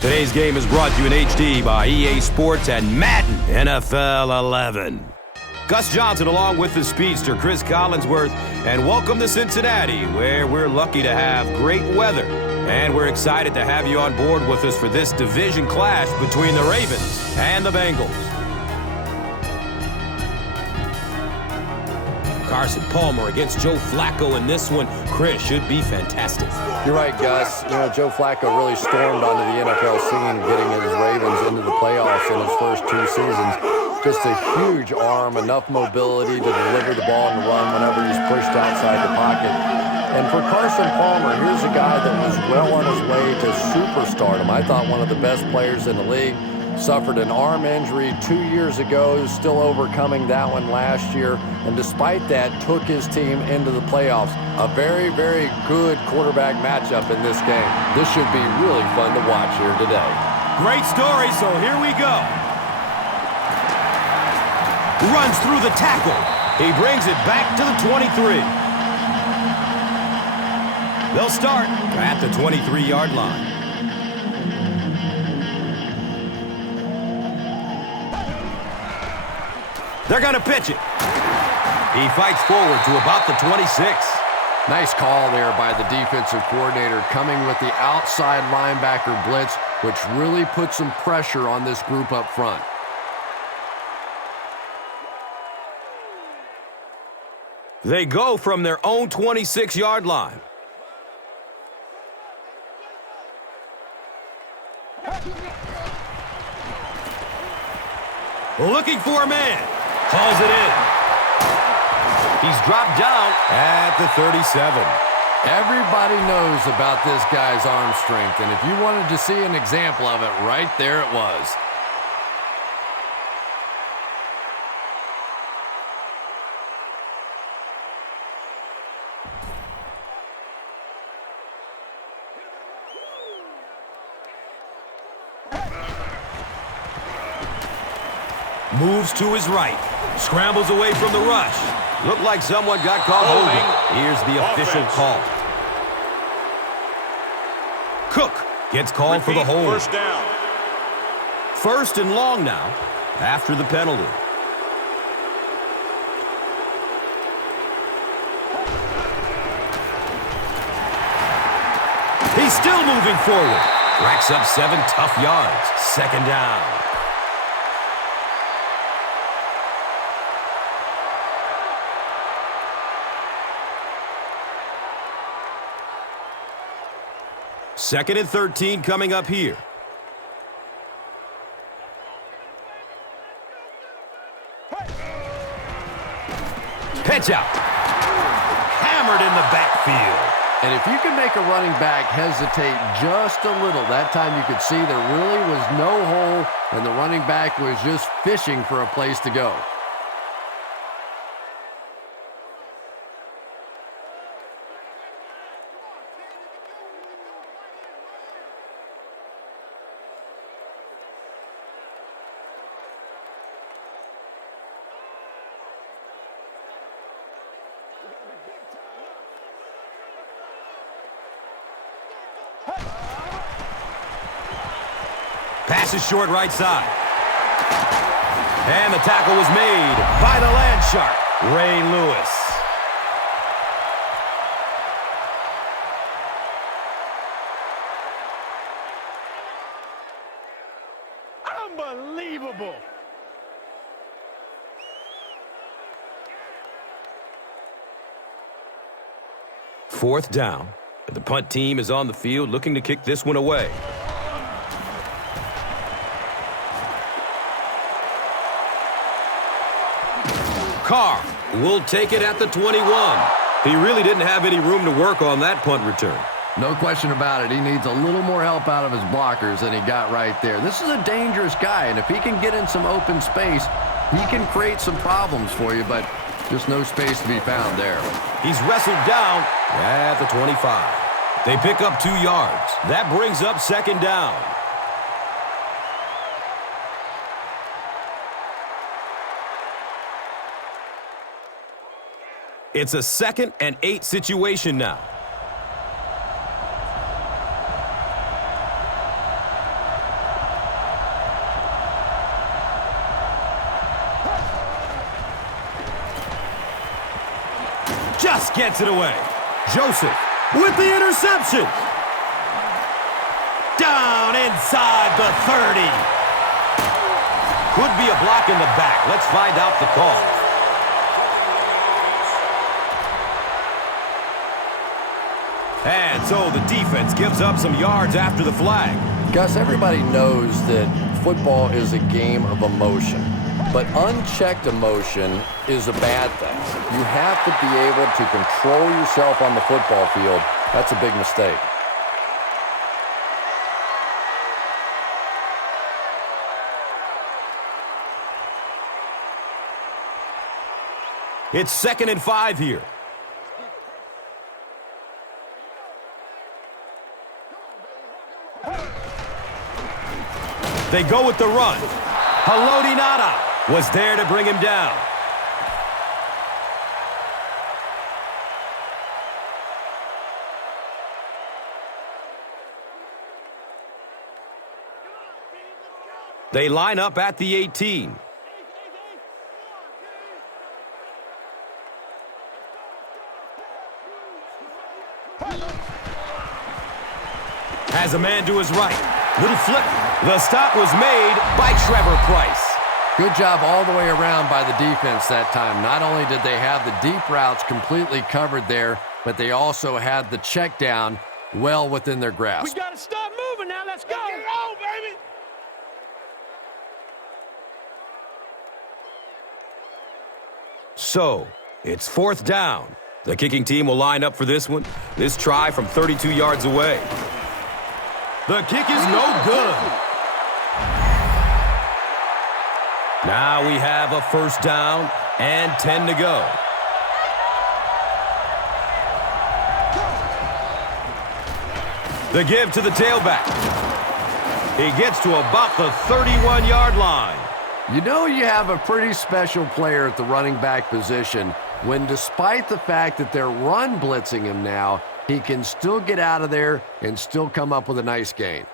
Today's game is brought to you in HD by EA Sports and Madden NFL 11. Gus Johnson along with the speedster Cris Collinsworth, and welcome to Cincinnati, where we're lucky to have great weather. And we're excited to have you on board with us for this division clash between the Ravens and the Bengals. Carson Palmer against Joe Flacco in this one. Chris, should be fantastic. You're right, Gus. You know, Joe Flacco really stormed onto the NFL scene, getting his Ravens into the playoffs in his first 2 seasons. Just a huge arm, enough mobility to deliver the ball and run whenever he's pushed outside the pocket. And for Carson Palmer, here's a guy that was well on his way to superstardom. I thought one of the best players in the league. Suffered an arm injury 2 years ago, still overcoming that one last year, and despite that, took his team into the playoffs. A very, very good quarterback matchup in this game. This should be really fun to watch here today. Great story, so here we go. Runs through the tackle. He brings it back to the 23. They'll start at the 23-yard line. They're going to pitch it. He fights forward to about the 26. Nice call there by the defensive coordinator, coming with the outside linebacker blitz, which really put some pressure on this group up front. They go from their own 26-yard line. Looking for a man. Calls it in. He's dropped down at the 37. Everybody knows about this guy's arm strength, and if you wanted to see an example of it, right there it was. Moves to his right. Scrambles away from the rush. Looked like someone got caught holding. Here's the official call. Cook gets called for the hold. First down. First and long now after the penalty. He's still moving forward. Racks up 7 tough yards. Second down. Second and 13 coming up here. Pitch out. Hammered in the backfield. And if you can make a running back hesitate just a little, that time you could see there really was no hole, and the running back was just fishing for a place to go. Pass is short right side. And the tackle was made by the land shark, Ray Lewis. Unbelievable. Fourth down. The punt team is on the field looking to kick this one away. Carr will take it at the 21. He really didn't have any room to work on that punt return. No question about it. He needs a little more help out of his blockers than he got right there. This is a dangerous guy, and if he can get in some open space, he can create some problems for you, but just no space to be found there. He's wrestled down at the 25. They pick up 2 yards. That brings up second down. It's a 2nd and 8 situation now. Just gets it away. Joseph with the interception. Down inside the 30. Could be a block in the back. Let's find out the call. And so the defense gives up some yards after the flag. Gus, everybody knows that football is a game of emotion, but unchecked emotion is a bad thing. You have to be able to control yourself on the football field. That's a big mistake. It's 2nd and 5 here. They go with the run. Haloti Ngata was there to bring him down. They line up at the 18. Has a man to his right. Little flip. The stop was made by Trevor Price. Good job all the way around by the defense that time. Not only did they have the deep routes completely covered there, but they also had the check down well within their grasp. We got to stop moving now. Let's go. Get it on, baby. So, it's 4th down. The kicking team will line up for this one. This try from 32 yards away. The kick is no good. Now we have a 1st down and 10 to go. The give to the tailback. He gets to about the 31-yard line. You know you have a pretty special player at the running back position when, despite the fact that they're run blitzing him now, he can still get out of there and still come up with a nice gain.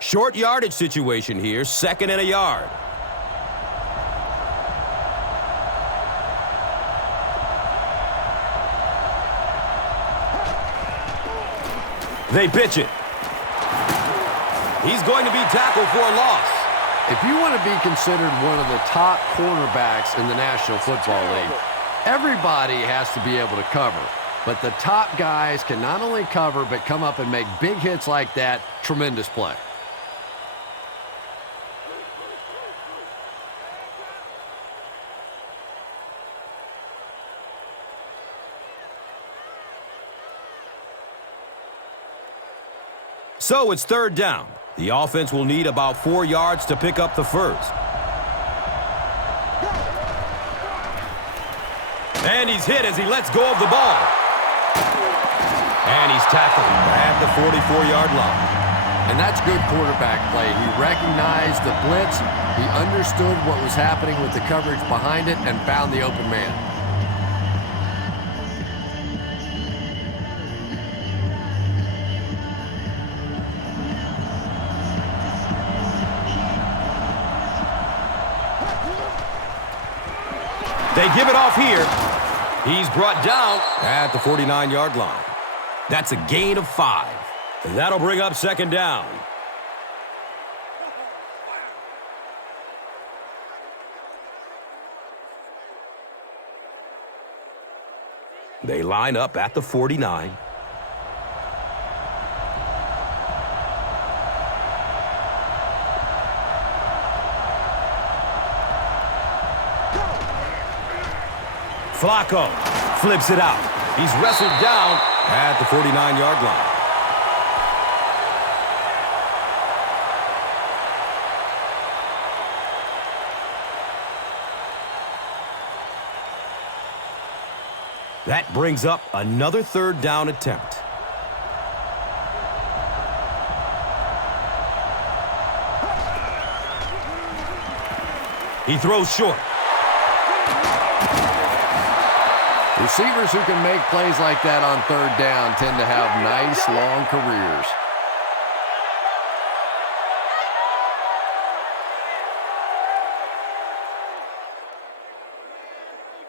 Short yardage situation here, 2nd and a yard. They pitch it. He's going to be tackled for a loss. If you want to be considered one of the top cornerbacks in the National Football League, everybody has to be able to cover. But the top guys can not only cover, but come up and make big hits like that. Tremendous play. So it's 3rd down. The offense will need about 4 yards to pick up the first. And he's hit as he lets go of the ball. And he's tackled at the 44-yard line. And that's good quarterback play. He recognized the blitz, he understood what was happening with the coverage behind it, and found the open man. They give it off here. He's brought down at the 49-yard line. That's a gain of 5. That'll bring up 2nd down. They line up at the 49. Flacco flips it out. He's wrestled down at the 49-yard line. That brings up another 3rd down attempt. He throws short. Receivers who can make plays like that on 3rd down tend to have nice, long careers.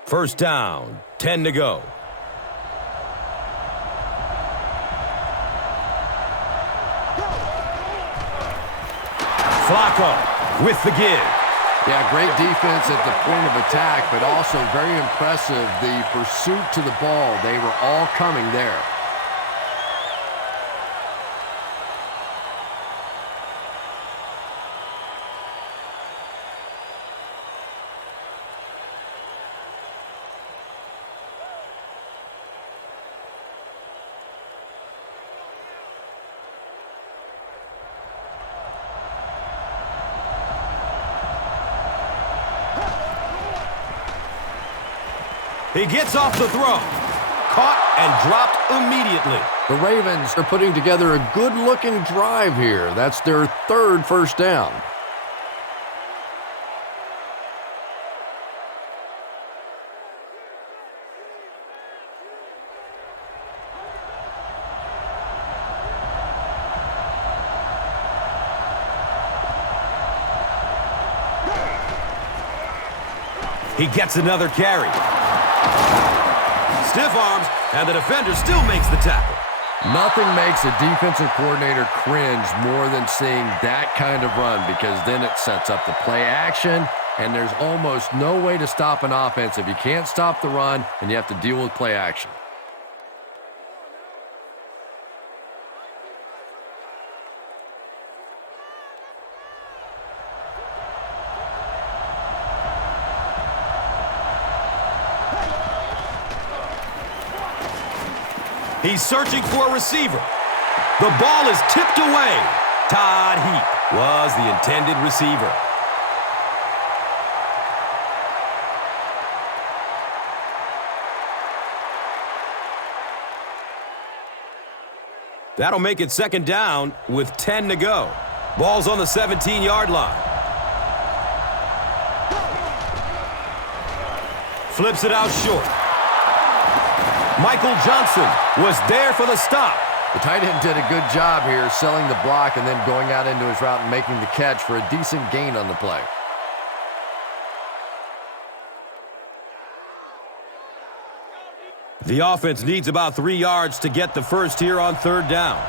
First down, 10 to go. Flacco with the give. Yeah, great defense at the point of attack, but also very impressive, the pursuit to the ball. They were all coming there. He gets off the throw. Caught and dropped immediately. The Ravens are putting together a good-looking drive here. That's their third first down. He gets another carry. Stiff arms, and the defender still makes the tackle. Nothing makes a defensive coordinator cringe more than seeing that kind of run, because then it sets up the play action, and there's almost no way to stop an offense if you can't stop the run and you have to deal with play action. He's searching for a receiver. The ball is tipped away. Todd Heap was the intended receiver. That'll make it second down with 10 to go. Ball's on the 17-yard line. Flips it out short. Michael Johnson was there for the stop. The tight end did a good job here selling the block and then going out into his route and making the catch for a decent gain on the play. The offense needs about 3 yards to get the first here on third down.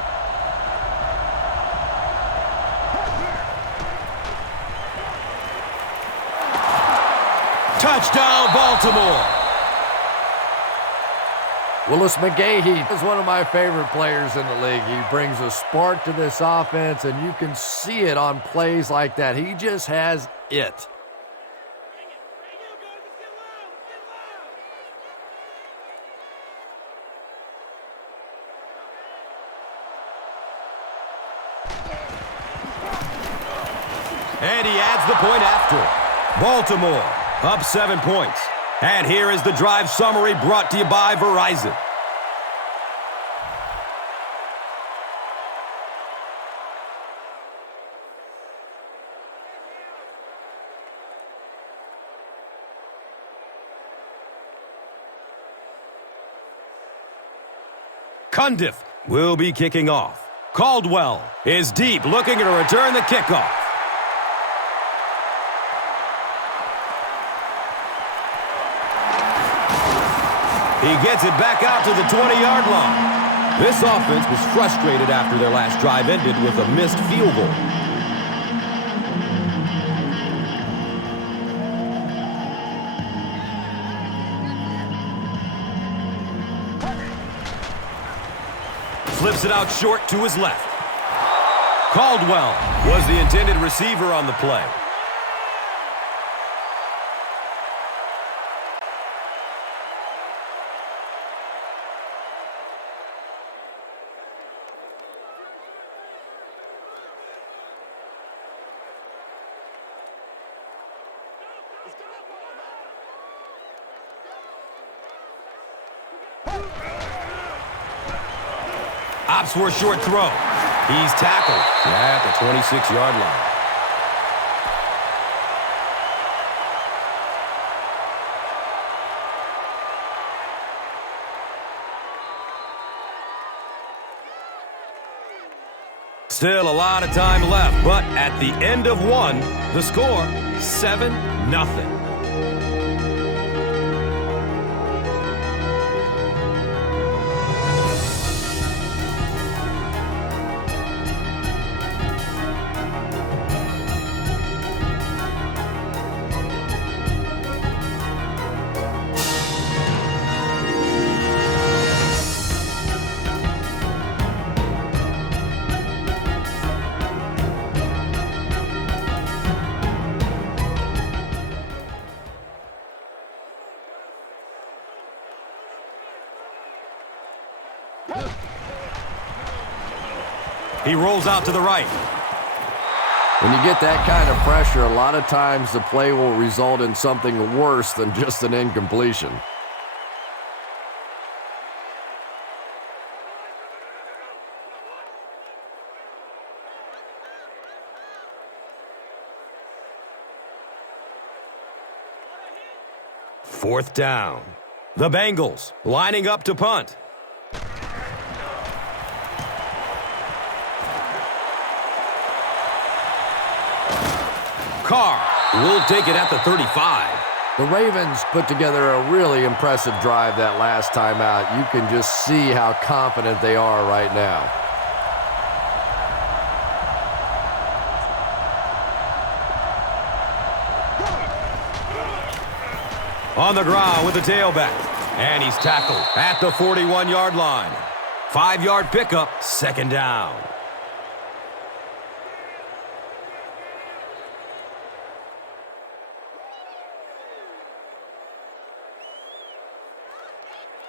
Touchdown, Baltimore! Willis McGahee is one of my favorite players in the league. He brings a spark to this offense, and you can see it on plays like that. He just has it. And he adds the point after. Baltimore up 7 points. And here is the drive summary brought to you by Verizon. Cundiff will be kicking off. Caldwell is deep, looking to return the kickoff. He gets it back out to the 20-yard line. This offense was frustrated after their last drive ended with a missed field goal. Flips it out short to his left. Caldwell was the intended receiver on the play. Opts for a short throw. He's tackled at the 26-yard line. Still a lot of time left, but at the end of one, the score, 7-0. He rolls out to the right. When you get that kind of pressure, a lot of times the play will result in something worse than just an incompletion. Fourth down. The Bengals lining up to punt. Carr will take it at the 35. The Ravens put together a really impressive drive that last time out. You can just see how confident they are right now. On the ground with the tailback. And he's tackled at the 41-yard line. 5-yard pickup, second down.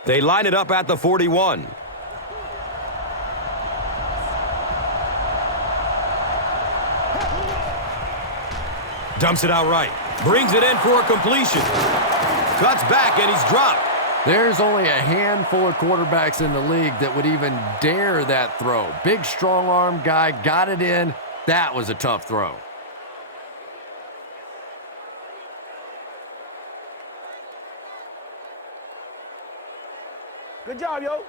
They line it up at the 41. Dumps it out right. Brings it in for a completion. Cuts back and he's dropped. There's only a handful of quarterbacks in the league that would even dare that throw. Big, strong-arm guy got it in. That was a tough throw. Good job, yo.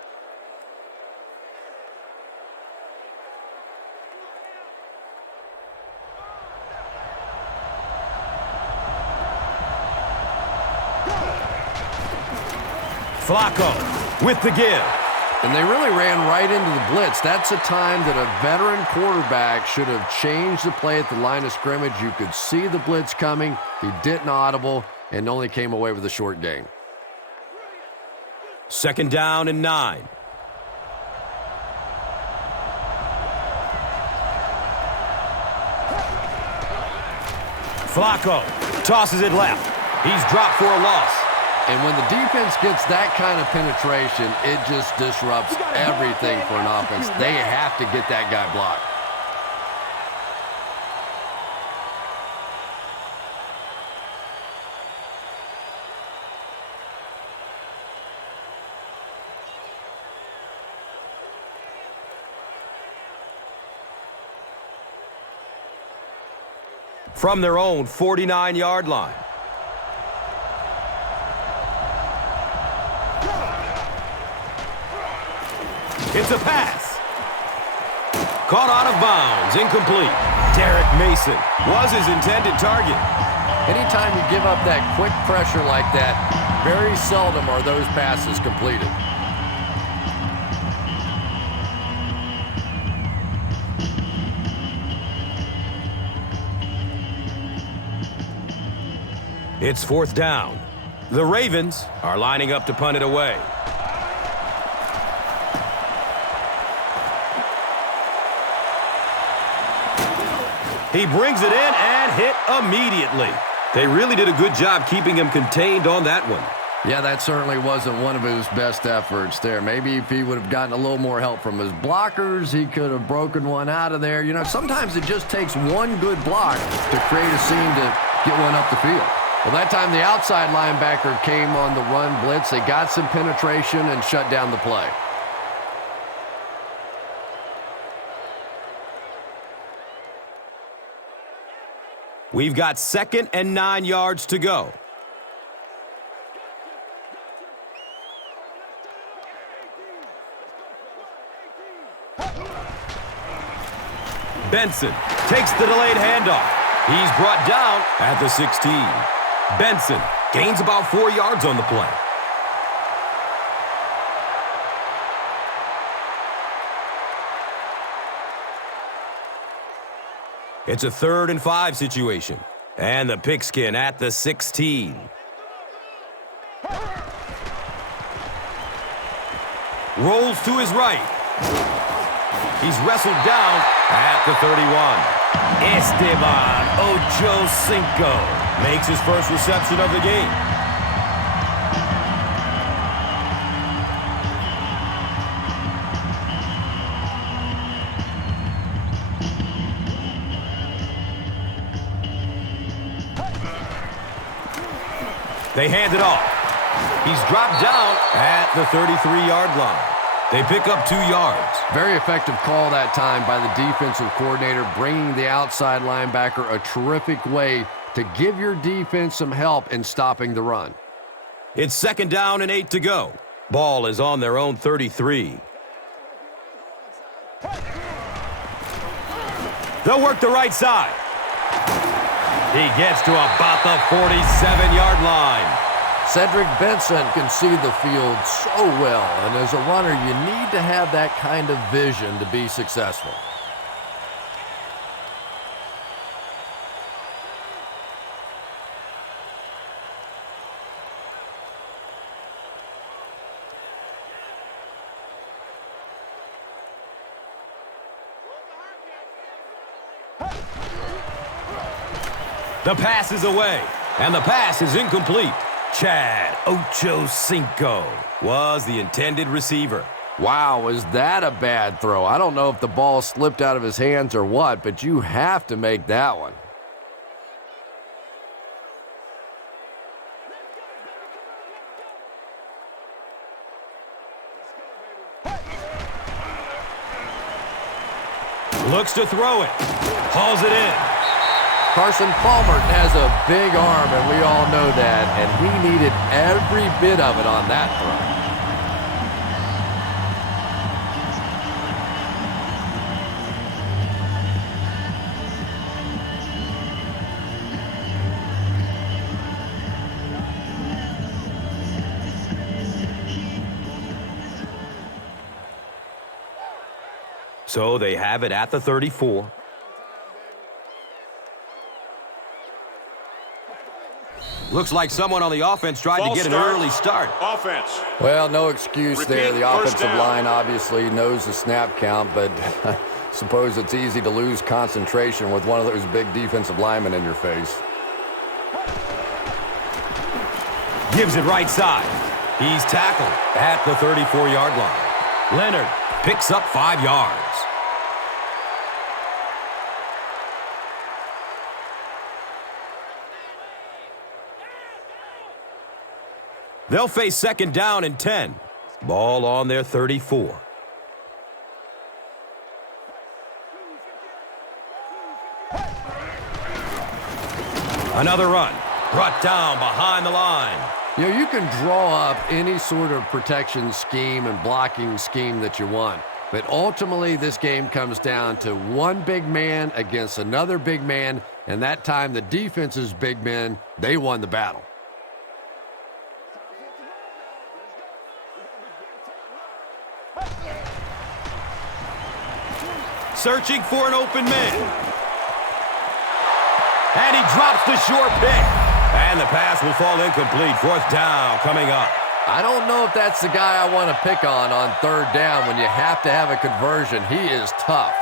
Flacco with the give. And they really ran right into the blitz. That's a time that a veteran quarterback should have changed the play at the line of scrimmage. You could see the blitz coming. He didn't audible and only came away with a short gain. Second down and 9. Flacco tosses it left. He's dropped for a loss. And when the defense gets that kind of penetration, it just disrupts everything for an offense. They have to get that guy blocked. From their own 49-yard line. It's a pass. Caught out of bounds, incomplete. Derek Mason was his intended target. Anytime you give up that quick pressure like that, very seldom are those passes completed. It's fourth down. The Ravens are lining up to punt it away. He brings it in and hit immediately. They really did a good job keeping him contained on that one. Yeah, that certainly wasn't one of his best efforts there. Maybe if he would have gotten a little more help from his blockers, he could have broken one out of there. You know, sometimes it just takes one good block to create a scene to get one up the field. Well, that time the outside linebacker came on the run blitz. They got some penetration and shut down the play. We've got 2nd and 9 yards to go. Benson takes the delayed handoff. He's brought down at the 16. Benson gains about 4 yards on the play. It's a 3rd and 5 situation. And the pigskin at the 16. Rolls to his right. He's wrestled down at the 31. Esteban Ochocinco makes his first reception of the game. They hand it off. He's dropped down at the 33-yard line. They pick up 2 yards. Very effective call that time by the defensive coordinator, bringing the outside linebacker a terrific way to give your defense some help in stopping the run. It's 2nd down and 8 to go. Ball is on their own 33. They'll work the right side. He gets to about the 47-yard line. Cedric Benson can see the field so well, and as a runner, you need to have that kind of vision to be successful. The pass is away, and the pass is incomplete. Chad Ochocinco was the intended receiver. Wow, was that a bad throw? I don't know if the ball slipped out of his hands or what, but you have to make that one. Looks to throw it. Hauls it in. Carson Palmer has a big arm, and we all know that, and he needed every bit of it on that throw. So they have it at the 34. Looks like someone on the offense tried to get an early start. Offense. Well, no excuse there. The offensive line obviously knows the snap count, but suppose it's easy to lose concentration with one of those big defensive linemen in your face. Gives it right side. He's tackled at the 34-yard line. Leonard picks up 5 yards. They'll face 2nd down and 10. Ball on their 34. Another run. Brought down behind the line. You know, you can draw up any sort of protection scheme and blocking scheme that you want. But ultimately, this game comes down to one big man against another big man. And that time, the defense's big men, they won the battle. Searching for an open man. And he drops the short pick. And the pass will fall incomplete. 4th down coming up. I don't know if that's the guy I want to pick on 3rd down when you have to have a conversion. He is tough.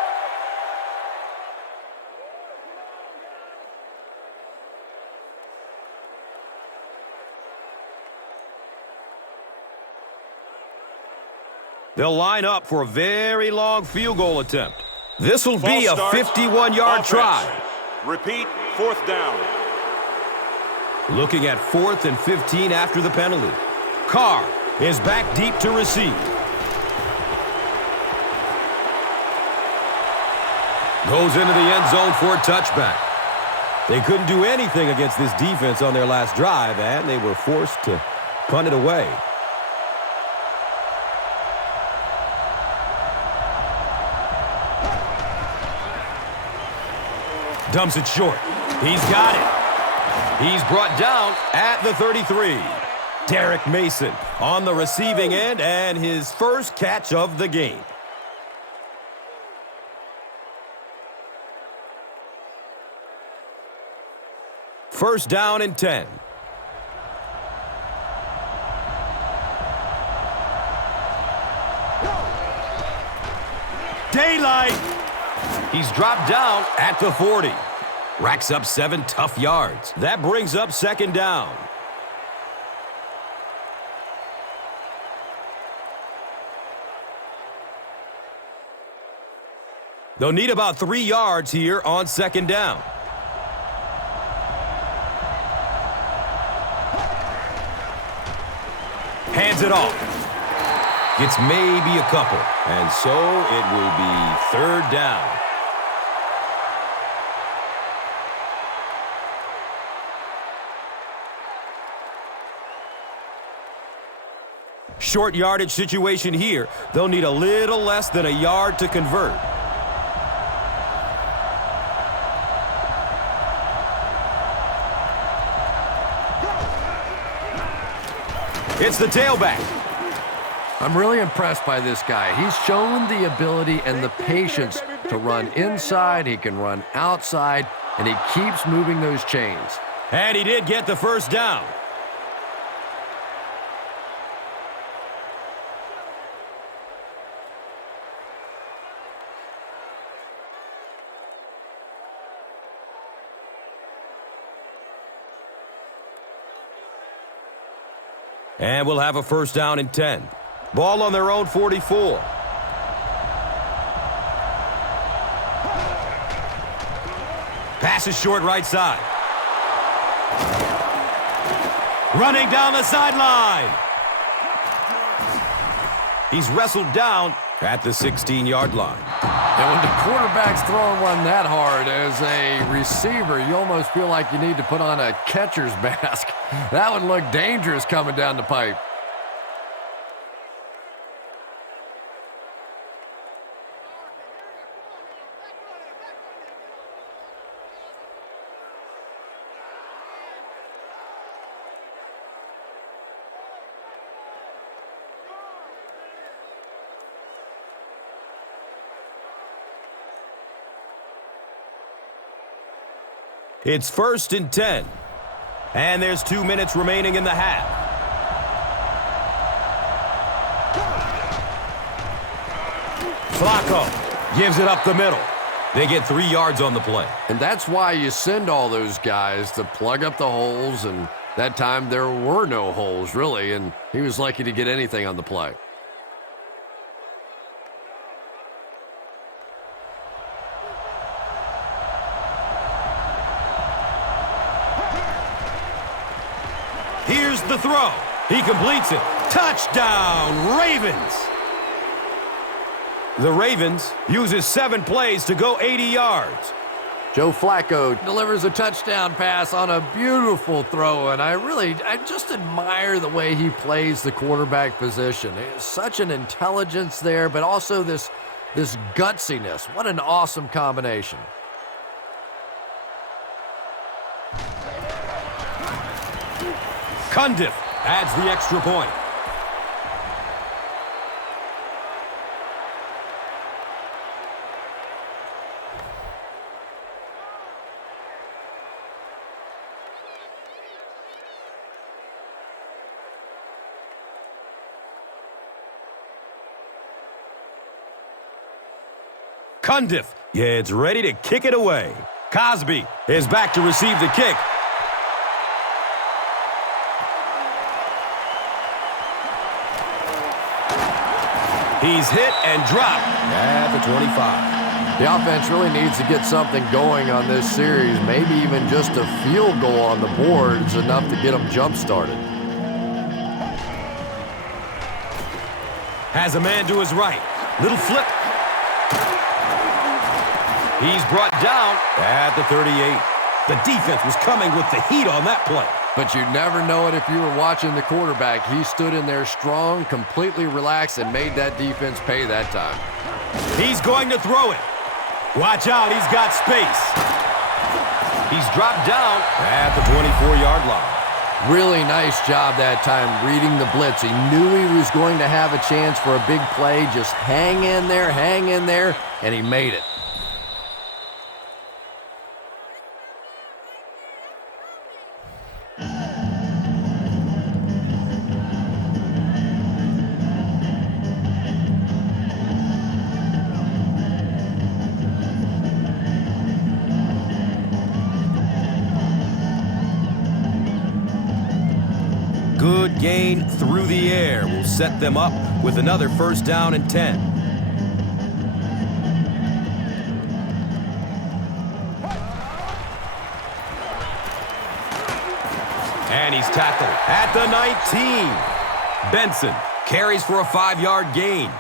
They'll line up for a very long field goal attempt. This will be a 51-yard try. Repeat, 4th down. Looking at 4th and 15 after the penalty. Carr is back deep to receive. Goes into the end zone for a touchback. They couldn't do anything against this defense on their last drive, and they were forced to punt it away. Dumps it short. He's got it. He's brought down at the 33. Derek Mason on the receiving end and his first catch of the game. First down and 10. Daylight. He's dropped down at the 40. Racks up 7 tough yards. That brings up 2nd down. They'll need about 3 yards here on 2nd down. Hands it off. Gets maybe a couple. And so it will be 3rd down. Short yardage situation here. They'll need a little less than a yard to convert. It's the tailback. I'm really impressed by this guy. He's shown the ability and the patience to run inside. He can run outside, and he keeps moving those chains. And he did get the 1st down. And we'll have a 1st down and 10. Ball on their own 44. Pass is short right side. Running down the sideline. He's wrestled down at the 16-yard line. And when the quarterback's throwing one that hard as a receiver, you almost feel like you need to put on a catcher's mask. That would look dangerous coming down the pipe. It's 1st and 10. And there's 2 minutes remaining in the half. Flacco gives it up the middle. They get 3 yards on the play. And that's why you send all those guys to plug up the holes, and that time there were no holes, really, and he was lucky to get anything on the play. Here's the throw. He completes it. Touchdown, Ravens. The Ravens uses 7 plays to go 80 yards. Joe Flacco delivers a touchdown pass on a beautiful throw, and I just admire the way he plays the quarterback position. There's such an intelligence there, but also this gutsiness. What an awesome combination. Cundiff adds the extra point. Cundiff, yeah, it's ready to kick it away. Cosby is back to receive the kick. He's hit and dropped at the 25. The offense really needs to get something going on this series. Maybe even just a field goal on the boards enough to get them jump-started. Has a man to his right. Little flip. He's brought down at the 38. The defense was coming with the heat on that play. But you'd never know it if you were watching the quarterback. He stood in there strong, completely relaxed, and made that defense pay that time. He's going to throw it. Watch out, he's got space. He's dropped down at the 24-yard line. Really nice job that time reading the blitz. He knew he was going to have a chance for a big play. Just hang in there, and he made it. Good gain through the air will set them up with another 1st down and 10. And he's tackled at the 19. Benson carries for a 5-yard gain.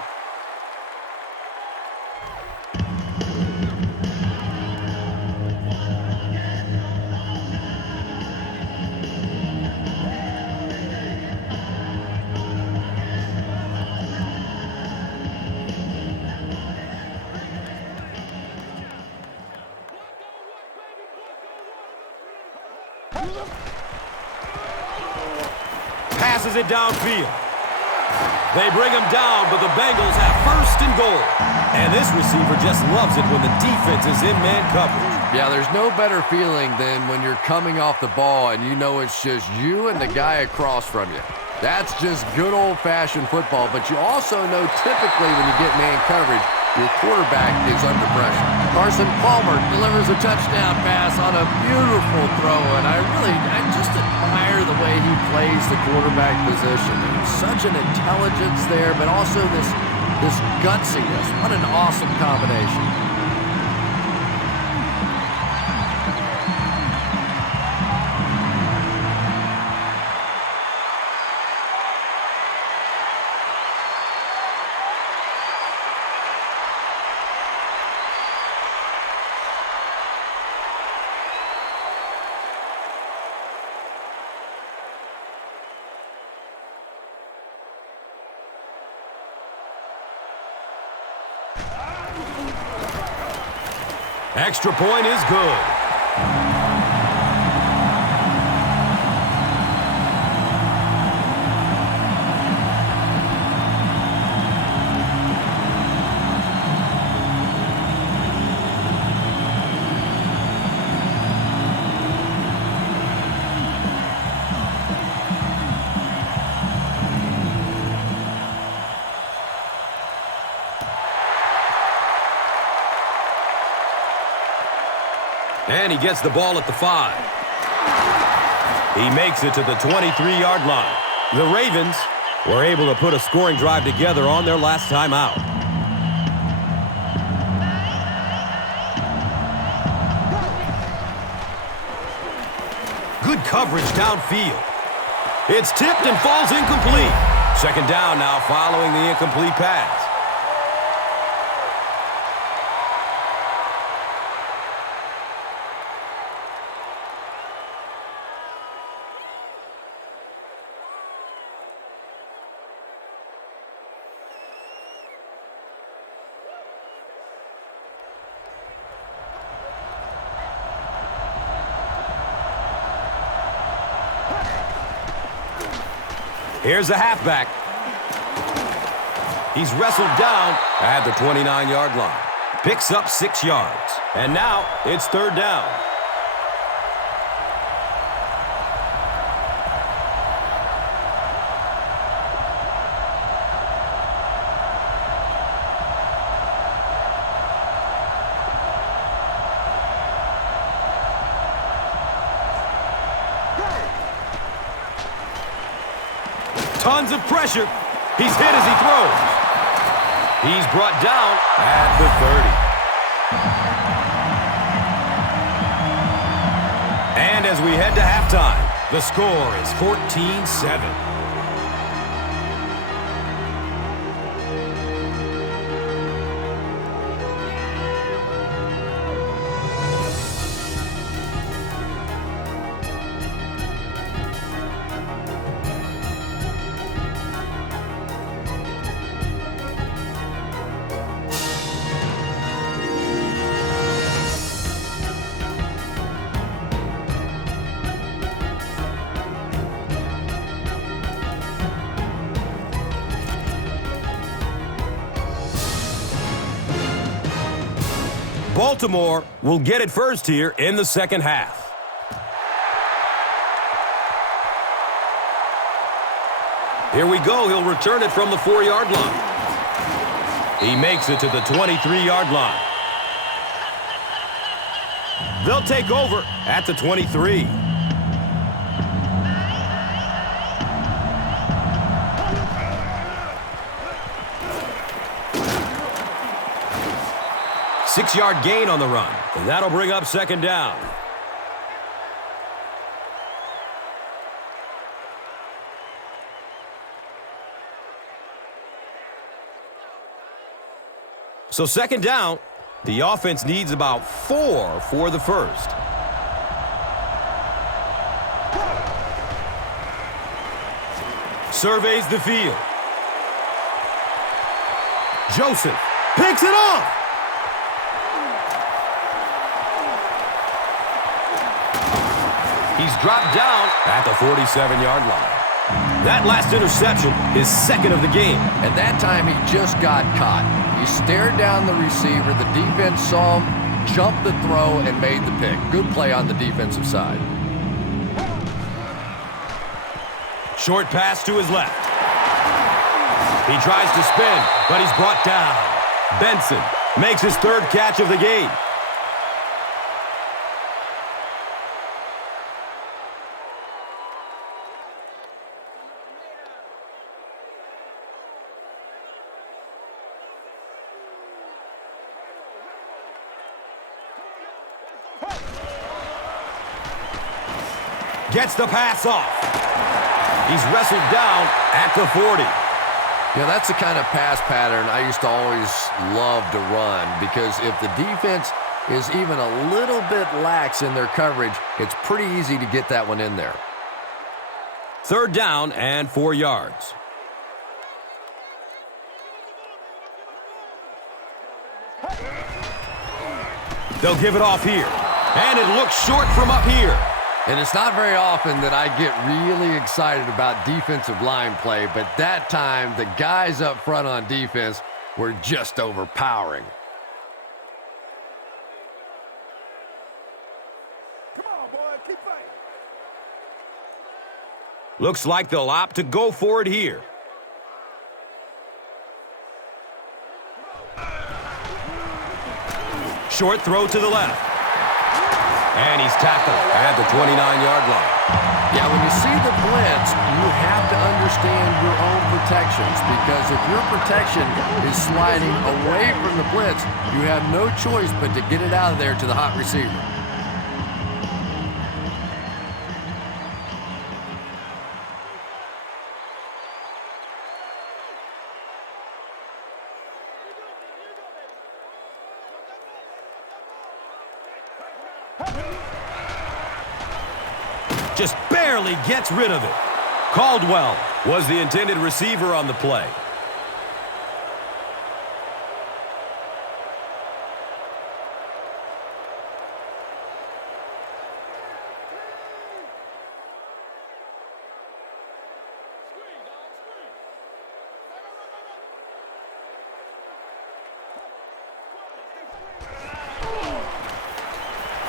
Passes it downfield. They bring him down, but the Bengals have first and goal. And this receiver just loves it when the defense is in man coverage. Yeah, there's no better feeling than when you're coming off the ball and you know it's just you and the guy across from you. That's just good old-fashioned football, but you also know typically when you get man coverage, your quarterback is under pressure. Carson Palmer delivers a touchdown pass on a beautiful throw, and I just admire the way he plays the quarterback position. There's such an intelligence there, but also this gutsiness. What an awesome combination. Extra point is good. And he gets the ball at the 5. He makes it to the 23-yard line. The Ravens were able to put a scoring drive together on their last time out. Good coverage downfield. It's tipped and falls incomplete. Second down now following the incomplete pass. Here's the halfback. He's wrestled down at the 29-yard line. Picks up 6 yards. And now it's third down. Tons of pressure. He's hit as he throws. He's brought down at the 30. And as we head to halftime, the score is 14-7. Baltimore will get it first here in the second half. Here we go. He'll return it from the 4-yard line. He makes it to the 23-yard line. They'll take over at the 23. Six-yard gain on the run. And that'll bring up second down. So second down, the offense needs about 4 for the first. Surveys the field. Joseph picks it off. He's dropped down at the 47-yard line. That last interception is second of the game. And that time he just got caught. He stared down the receiver. The defense saw him, jumped the throw, and made the pick. Good play on the defensive side. Short pass to his left. He tries to spin, but he's brought down. Benson makes his third catch of the game. Gets the pass off. He's wrestled down at the 40. Yeah, that's the kind of pass pattern I used to always love to run, because if the defense is even a little bit lax in their coverage, it's pretty easy to get that one in there. Third down and 4 yards. They'll give it off here. And it looks short from up here. And it's not very often that I get really excited about defensive line play, but that time the guys up front on defense were just overpowering. Come on, boy, keep fighting. Looks like they'll opt to go for it here. Short throw to the left. And he's tackled at the 29-yard line. Yeah, when you see the blitz, you have to understand your own protections, because if your protection is sliding away from the blitz, you have no choice but to get it out of there to the hot receiver. Just barely gets rid of it. Caldwell was the intended receiver on the play.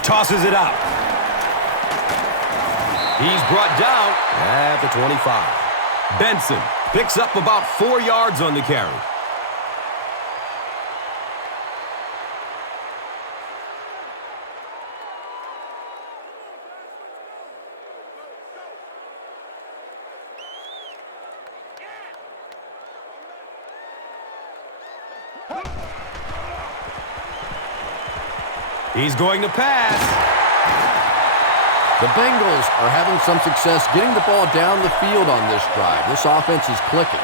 Tosses it out. He's brought down at the 25. Benson picks up about 4 yards on the carry. He's going to pass. The Bengals are having some success getting the ball down the field on this drive. This offense is clicking.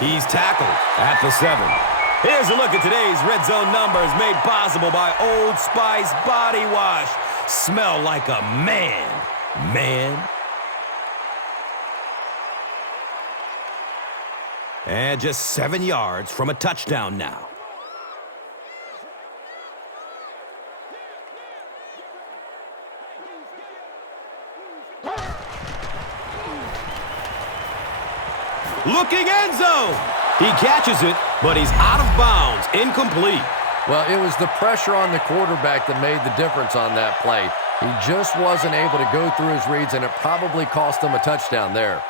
He's tackled at the 7. Here's a look at today's Red Zone numbers made possible by Old Spice Body Wash. Smell like a man. And just 7 yards from a touchdown now. Looking end zone. He catches it, but he's out of bounds, incomplete. Well, it was the pressure on the quarterback that made the difference on that play. He just wasn't able to go through his reads, and it probably cost him a touchdown there.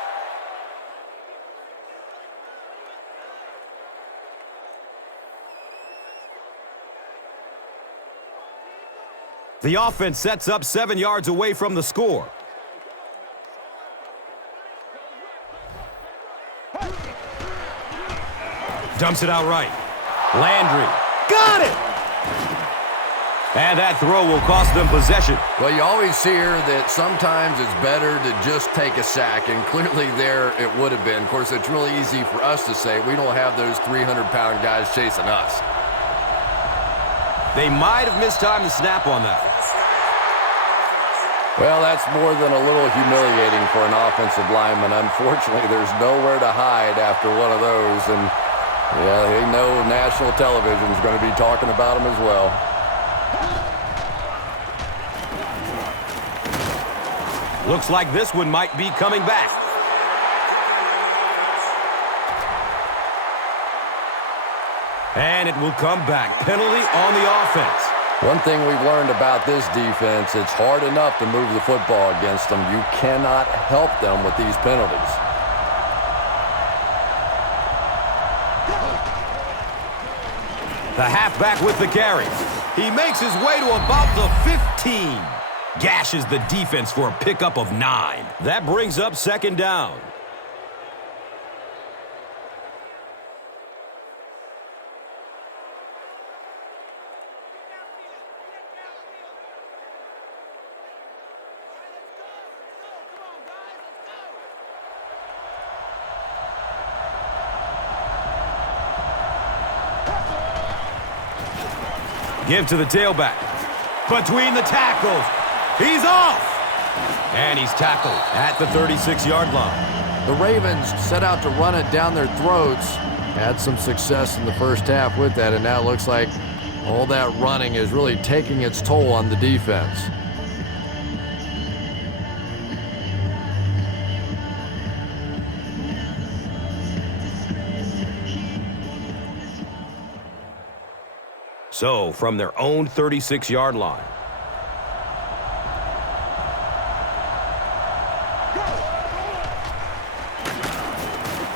The offense sets up 7 yards away from the score. Dumps it out right. Landry. Got it! And that throw will cost them possession. Well, you always hear that sometimes it's better to just take a sack, and clearly there it would have been. Of course, it's really easy for us to say. We don't have those 300-pound guys chasing us. They might have mistimed the snap on that. Well, that's more than a little humiliating for an offensive lineman. Unfortunately, there's nowhere to hide after one of those. And, yeah, they know national television is going to be talking about them as well. Looks like this one might be coming back. And it will come back. Penalty on the offense. One thing we've learned about this defense, it's hard enough to move the football against them. You cannot help them with these penalties. The halfback with the carry. He makes his way to about the 15. Gashes the defense for a pickup of 9. That brings up second down. Give to the tailback. Between the tackles. He's off. And he's tackled at the 36-yard line. The Ravens set out to run it down their throats. Had some success in the first half with that, and now it looks like all that running is really taking its toll on the defense. So, from their own 36-yard line.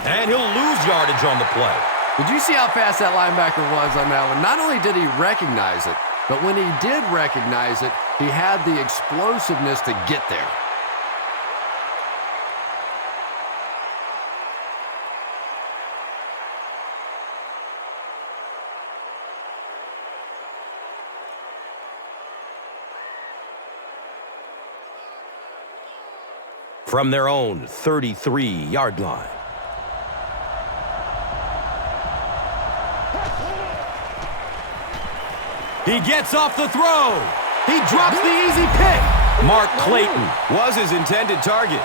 And he'll lose yardage on the play. Did you see how fast that linebacker was on that one? Not only did he recognize it, but when he did recognize it, he had the explosiveness to get there. From their own 33-yard line. He gets off the throw. He drops the easy pick. Mark Clayton was his intended target.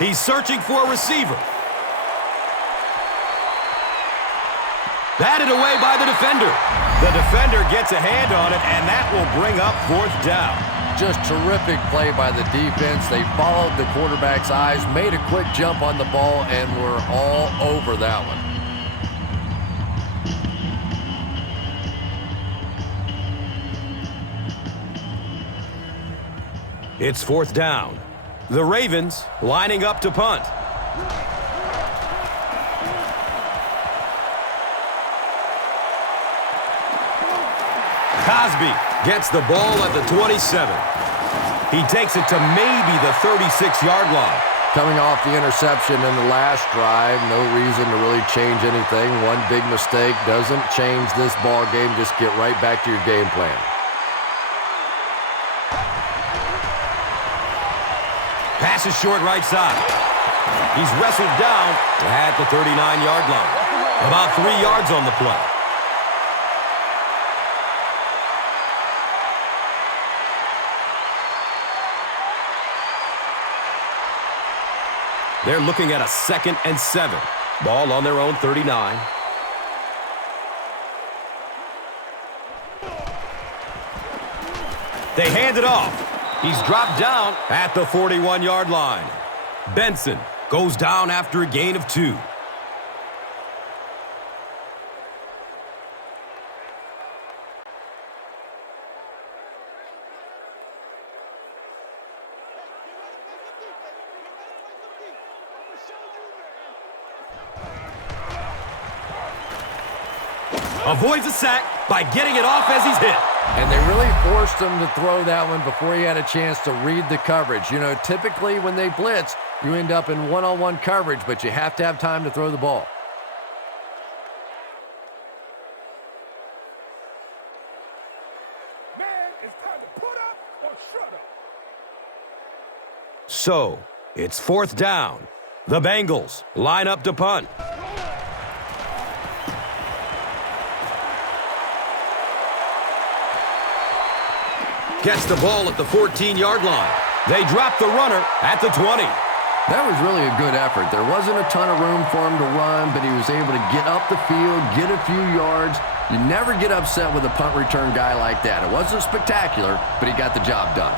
He's searching for a receiver. Batted away by the defender. The defender gets a hand on it, and that will bring up fourth down. Just terrific play by the defense. They followed the quarterback's eyes, made a quick jump on the ball, and were all over that one. It's fourth down. The Ravens lining up to punt. Cosby gets the ball at the 27. He takes it to maybe the 36-yard line. Coming off the interception in the last drive, no reason to really change anything. One big mistake doesn't change this ball game. Just get right back to your game plan. Pass is short right side. He's wrestled down at the 39-yard line. About 3 yards on the play. They're looking at a 2nd and 7. Ball on their own 39. They hand it off. He's dropped down at the 41-yard line. Benson goes down after a gain of 2. avoids a sack by getting it off as he's hit. And they really forced him to throw that one before he had a chance to read the coverage. You know, typically when they blitz, you end up in one-on-one coverage, but you have to have time to throw the ball. Man, it's time to put up or shut up. So, it's 4th down. The Bengals line up to punt. Gets the ball at the 14-yard line. They drop the runner at the 20. That was really a good effort. There wasn't a ton of room for him to run, but he was able to get up the field, get a few yards. You never get upset with a punt return guy like that. It wasn't spectacular, but he got the job done.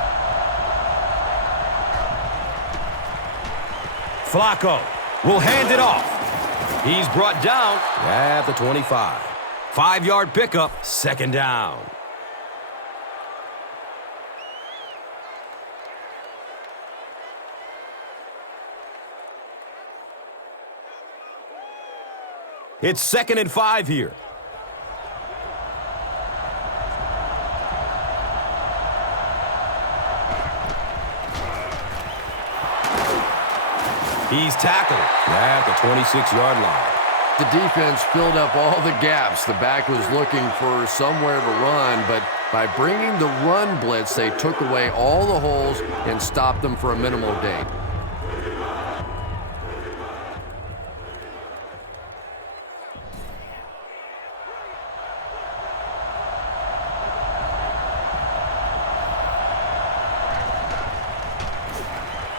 Flacco will hand it off. He's brought down at the 25. 5-yard pickup, 2nd down. It's 2nd and 5 here. He's tackled at the 26-yard line. The defense filled up all the gaps. The back was looking for somewhere to run, but by bringing the run blitz, they took away all the holes and stopped them for a minimal gain.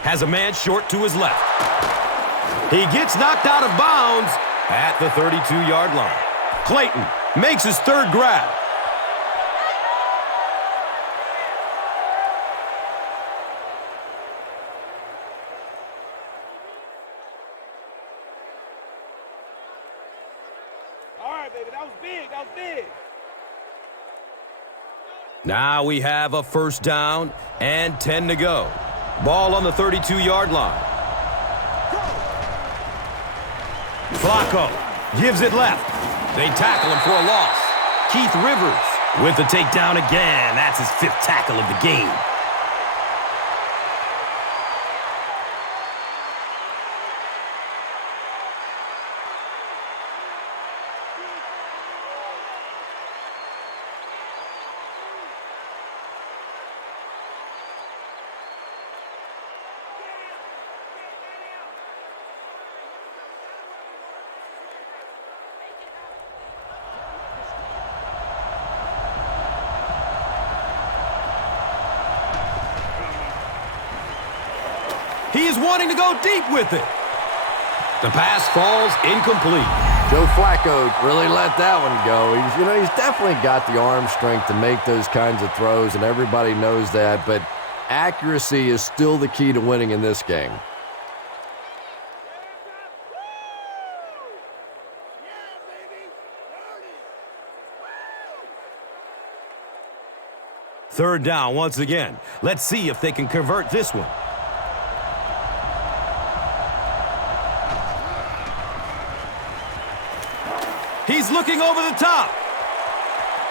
Has a man short to his left. He gets knocked out of bounds at the 32-yard line. Clayton makes his 3rd grab. All right, baby, that was big. That was big. Now we have a 1st down and 10 to go. Ball on the 32-yard line. Flacco gives it left. They tackle him for a loss. Keith Rivers with the takedown again. That's his 5th tackle of the game. He is wanting to go deep with it. The pass falls incomplete. Joe Flacco really let that one go. He's definitely got the arm strength to make those kinds of throws, and everybody knows that, but accuracy is still the key to winning in this game. Third down once again. Let's see if they can convert this one. He's looking over the top.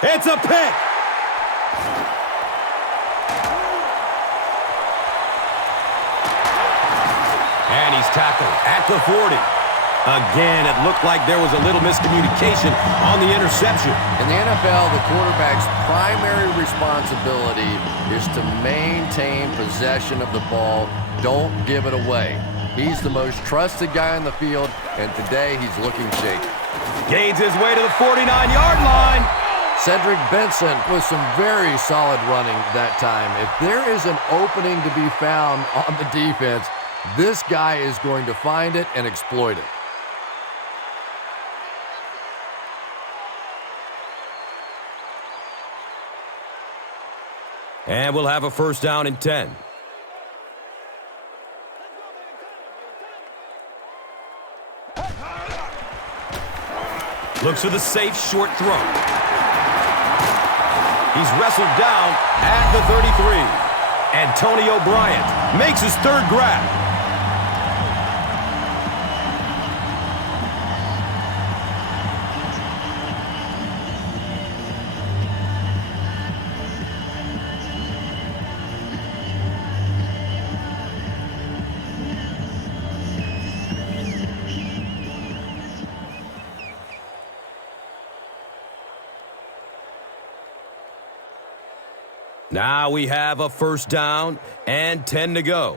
It's a pick. And he's tackled at the 40. Again, it looked like there was a little miscommunication on the interception. In the NFL, the quarterback's primary responsibility is to maintain possession of the ball. Don't give it away. He's the most trusted guy on the field, and today he's looking shaky. Gains his way to the 49-yard line. Cedric Benson with some very solid running that time. If there is an opening to be found on the defense, this guy is going to find it and exploit it. And we'll have a first down and 10. Looks for the safe short throw. He's wrestled down at the 33. Antonio Bryant makes his third grab. Now we have a first down and 10 to go.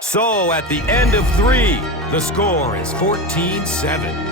So at the end of 3, the score is 14-7.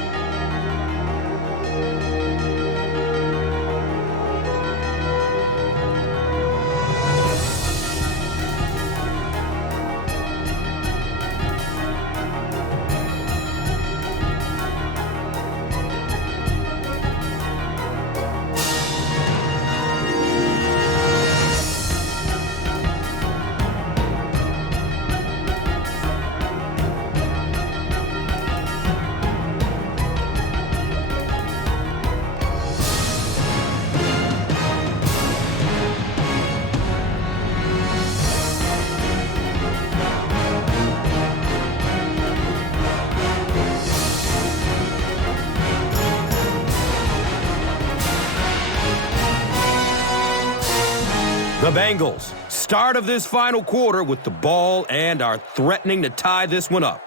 The Bengals, start of this final quarter with the ball and are threatening to tie this one up.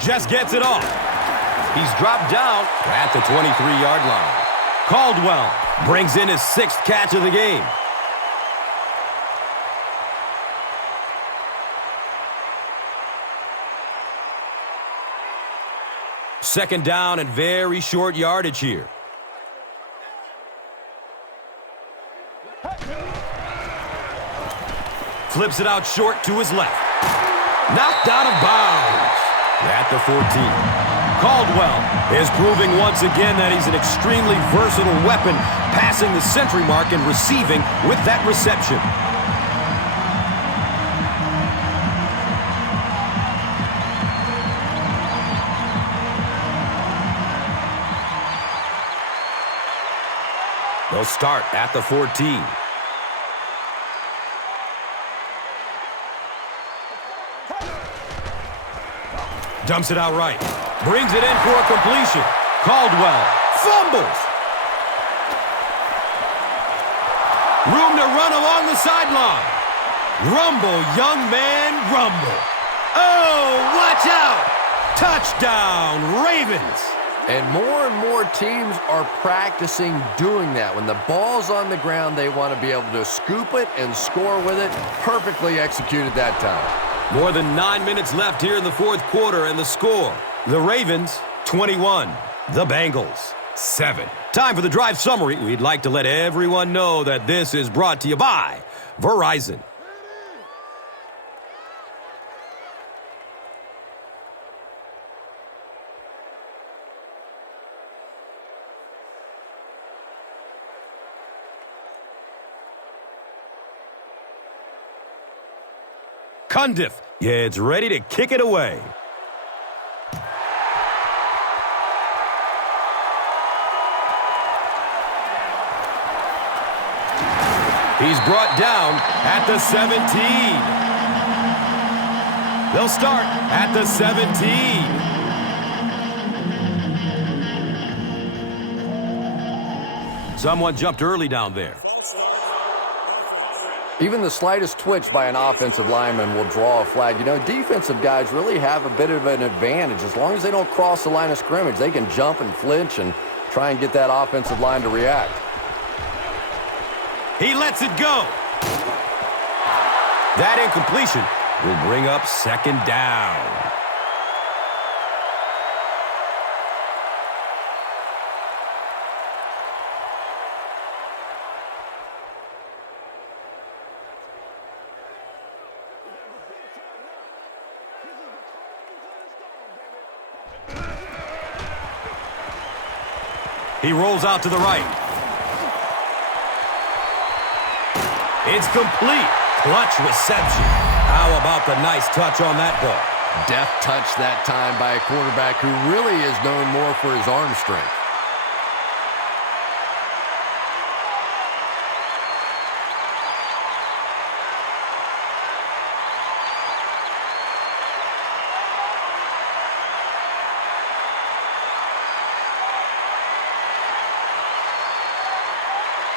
Just gets it off. He's dropped down at the 23-yard line. Caldwell brings in his 6th catch of the game. Second down and very short yardage here. Flips it out short to his left. Knocked out of bounds at the 14. Caldwell is proving once again that he's an extremely versatile weapon, passing the century mark and receiving with that reception. They'll start at the 14. Dumps it out right. Brings it in for a completion. Caldwell fumbles. Room to run along the sideline. Rumble, young man, rumble. Oh, watch out. Touchdown, Ravens. And more teams are practicing doing that. When the ball's on the ground, they want to be able to scoop it and score with it. Perfectly executed that time. More than 9 minutes left here in the fourth quarter, and the score, the Ravens, 21. The Bengals, 7. Time for the drive summary. We'd like to let everyone know that this is brought to you by Verizon. Cundiff, yeah, it's ready to kick it away. He's brought down at the 17. They'll start at the 17. Someone jumped early down there. Even the slightest twitch by an offensive lineman will draw a flag. You know, defensive guys really have a bit of an advantage. As long as they don't cross the line of scrimmage, they can jump and flinch and try and get that offensive line to react. He lets it go. That incompletion will bring up second down. He rolls out to the right. It's complete. Clutch reception. How about the nice touch on that ball? Deft touch that time by a quarterback who really is known more for his arm strength.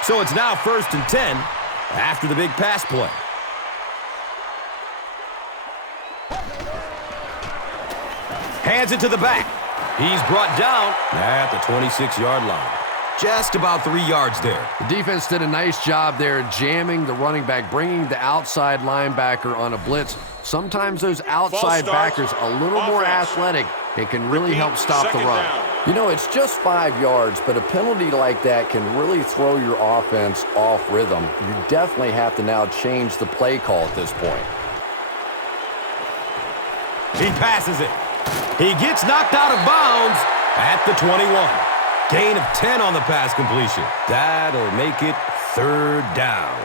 So it's now 1st and 10 after the big pass play. Hands it to the back. He's brought down at the 26-yard line. Just about 3 yards there. The defense did a nice job there jamming the running back, bringing the outside linebacker on a blitz. Sometimes those outside backers a little more athletic and can really help stop the run. You know, it's just 5 yards, but a penalty like that can really throw your offense off rhythm. You definitely have to now change the play call at this point. He passes it. He gets knocked out of bounds at the 21. Gain of 10 on the pass completion. That'll make it 3rd down.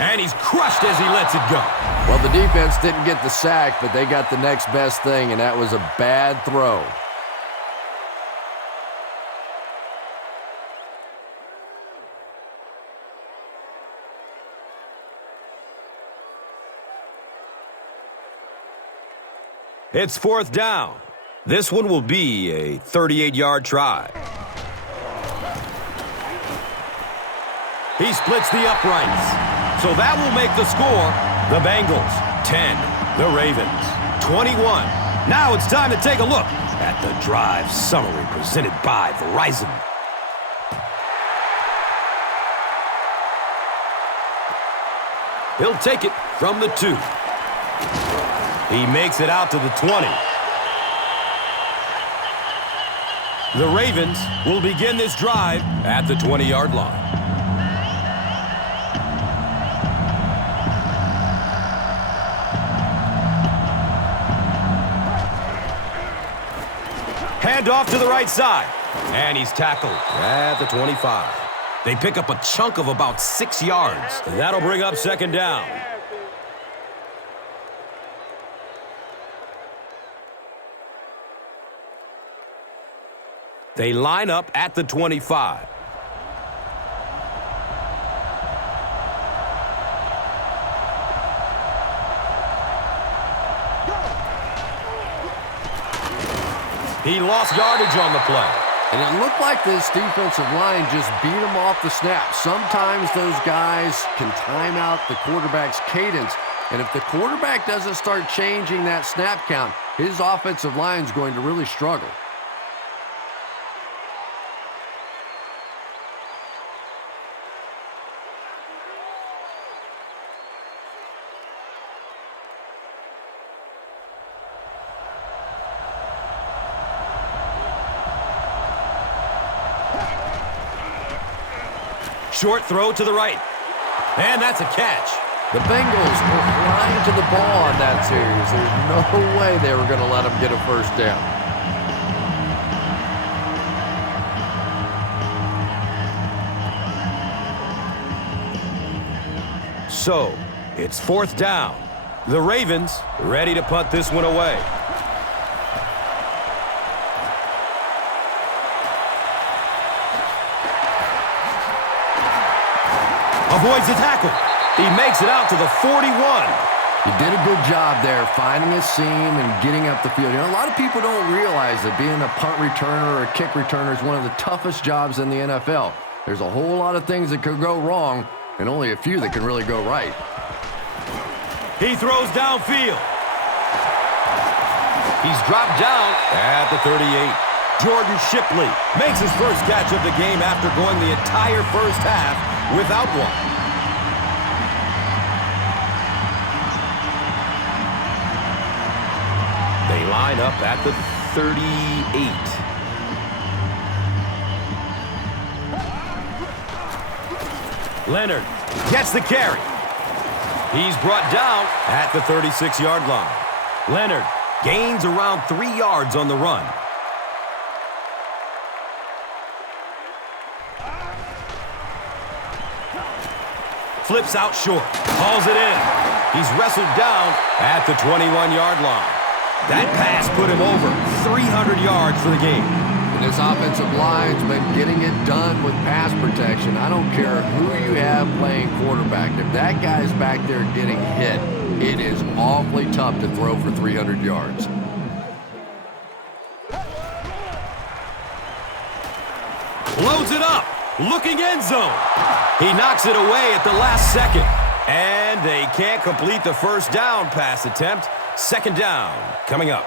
And he's crushed as he lets it go. Well, the defense didn't get the sack, but they got the next best thing, and that was a bad throw. It's 4th down. This one will be a 38-yard try. He splits the uprights. So that will make the score the Bengals 10, the Ravens 21. Now it's time to take a look at the drive summary presented by Verizon. He'll take it from the 2. He makes it out to the 20. The Ravens will begin this drive at the 20-yard line. Hand off to the right side. And he's tackled at the 25. They pick up a chunk of about 6 yards. That'll bring up 2nd down. They line up at the 25. He lost yardage on the play. And it looked like this defensive line just beat him off the snap. Sometimes those guys can time out the quarterback's cadence. And if the quarterback doesn't start changing that snap count, his offensive line is going to really struggle. Short throw to the right. And that's a catch. The Bengals were flying to the ball on that series. There's no way they were going to let them get a 1st down. So, it's 4th down. The Ravens ready to punt this one away. Avoids the tackle. He makes it out to the 41. You did a good job there finding a seam and getting up the field. You know, a lot of people don't realize that being a punt returner or a kick returner is one of the toughest jobs in the NFL. There's a whole lot of things that could go wrong and only a few that can really go right. He throws downfield. He's dropped down at the 38. Jordan Shipley makes his first catch of the game after going the entire first half without one. They line up at the 38. Leonard gets the carry. He's brought down at the 36-yard line. Leonard gains around 3 yards on the run. Flips out short, hauls it in. He's wrestled down at the 21-yard line. That pass put him over 300 yards for the game. And this offensive line's been getting it done with pass protection. I don't care who you have playing quarterback. If that guy's back there getting hit, it is awfully tough to throw for 300 yards. Loads it up. Looking end zone. He knocks it away at the last second. And they can't complete the first down pass attempt. Second down coming up.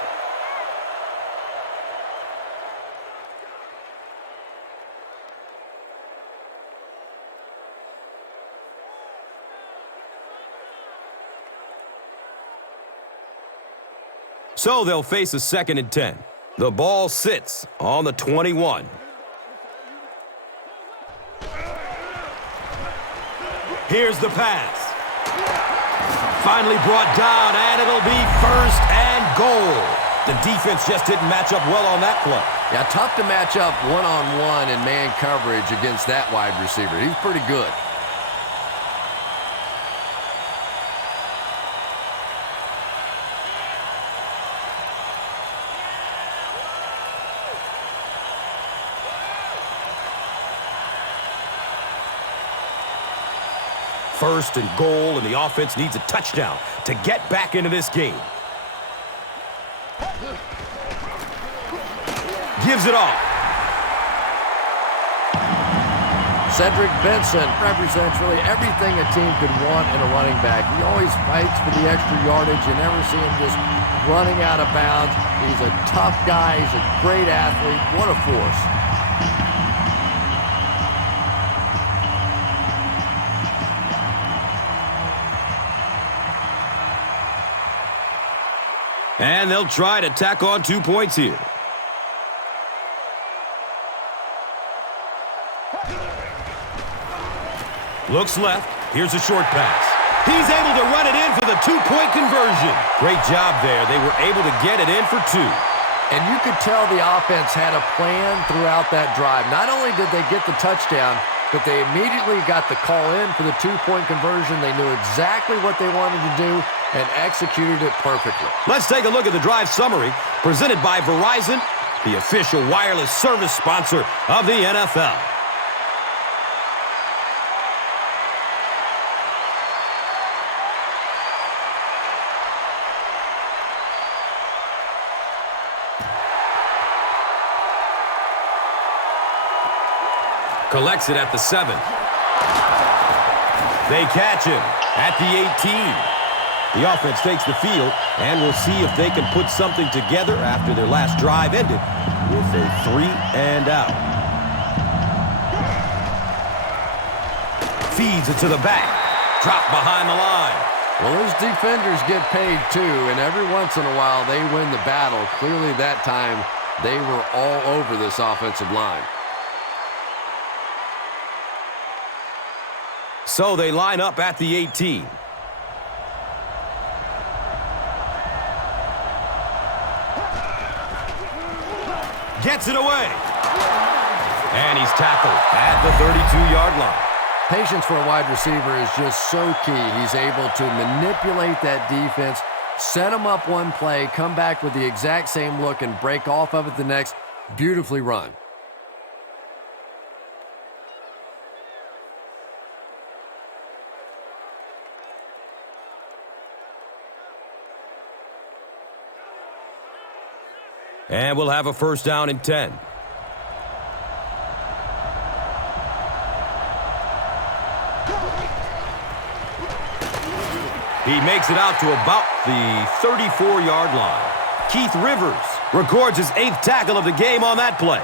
So they'll face a 2nd and 10. The ball sits on the 21. Here's the pass. Finally brought down, and it'll be 1st and goal. The defense just didn't match up well on that play. Yeah, tough to match up one-on-one in man coverage against that wide receiver. He's pretty good. First and goal, and the offense needs a touchdown to get back into this game. Gives it off. Cedric Benson represents really everything a team could want in a running back. He always fights for the extra yardage. You never see him just running out of bounds. He's a tough guy. He's a great athlete. What a force. And they'll try to tack on 2 points here. Looks left. Here's a short pass. He's able to run it in for the 2-point conversion. Great job there. They were able to get it in for 2. And you could tell the offense had a plan throughout that drive. Not only did they get the touchdown, but they immediately got the call in for the 2-point conversion. They knew exactly what they wanted to do and executed it perfectly. Let's take a look at the drive summary presented by Verizon, the official wireless service sponsor of the NFL. Collects it at the 7. They catch him at the 18. The offense takes the field, and we'll see if they can put something together after their last drive ended with a 3 and out. Feeds it to the back. Drop behind the line. Well, those defenders get paid too, and every once in a while they win the battle. Clearly that time they were all over this offensive line. So they line up at the 18. Gets it away. And he's tackled at the 32-yard line. Patience for a wide receiver is just so key. He's able to manipulate that defense, set them up one play, come back with the exact same look, and break off of it the next. Beautifully run. And we'll have a 1st down and 10. He makes it out to about the 34-yard line. Keith Rivers records his 8th tackle of the game on that play.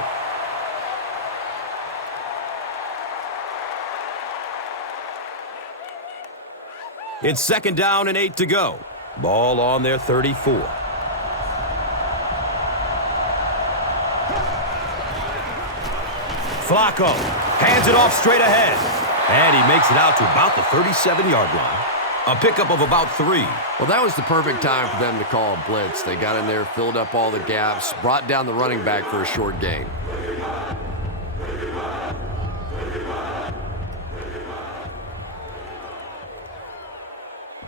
It's 2nd down and 8 to go. Ball on their 34. Flacco hands it off straight ahead. And he makes it out to about the 37-yard line. A pickup of about 3. Well, that was the perfect time for them to call a blitz. They got in there, filled up all the gaps, brought down the running back for a short gain.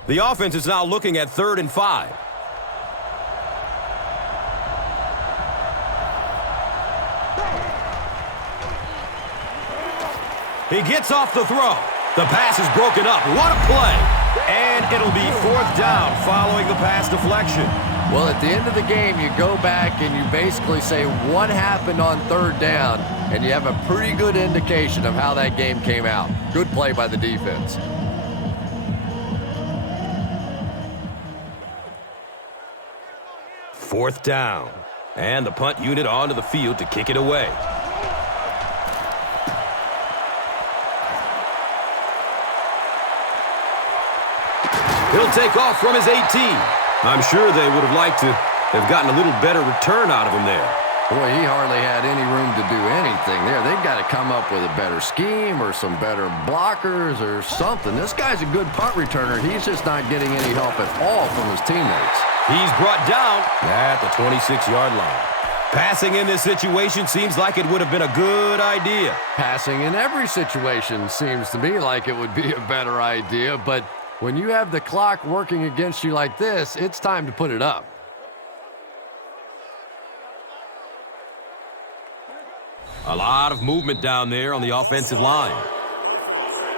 The offense is now looking at 3rd and 5. He gets off the throw. The pass is broken up. What a play. And it'll be 4th down following the pass deflection. Well, at the end of the game, you go back and you basically say what happened on third down, and you have a pretty good indication of how that game came out. Good play by the defense. Fourth down. And the punt unit onto the field to kick it away. He'll take off from his 18. I'm sure they would have liked to have gotten a little better return out of him there. Boy, he hardly had any room to do anything there. They've got to come up with a better scheme or some better blockers or something. This guy's a good punt returner. He's just not getting any help at all from his teammates. He's brought down at the 26-yard line. Passing in this situation seems like it would have been a good idea. Passing in every situation seems to me like it would be a better idea, but when you have the clock working against you like this, it's time to put it up. A lot of movement down there on the offensive line.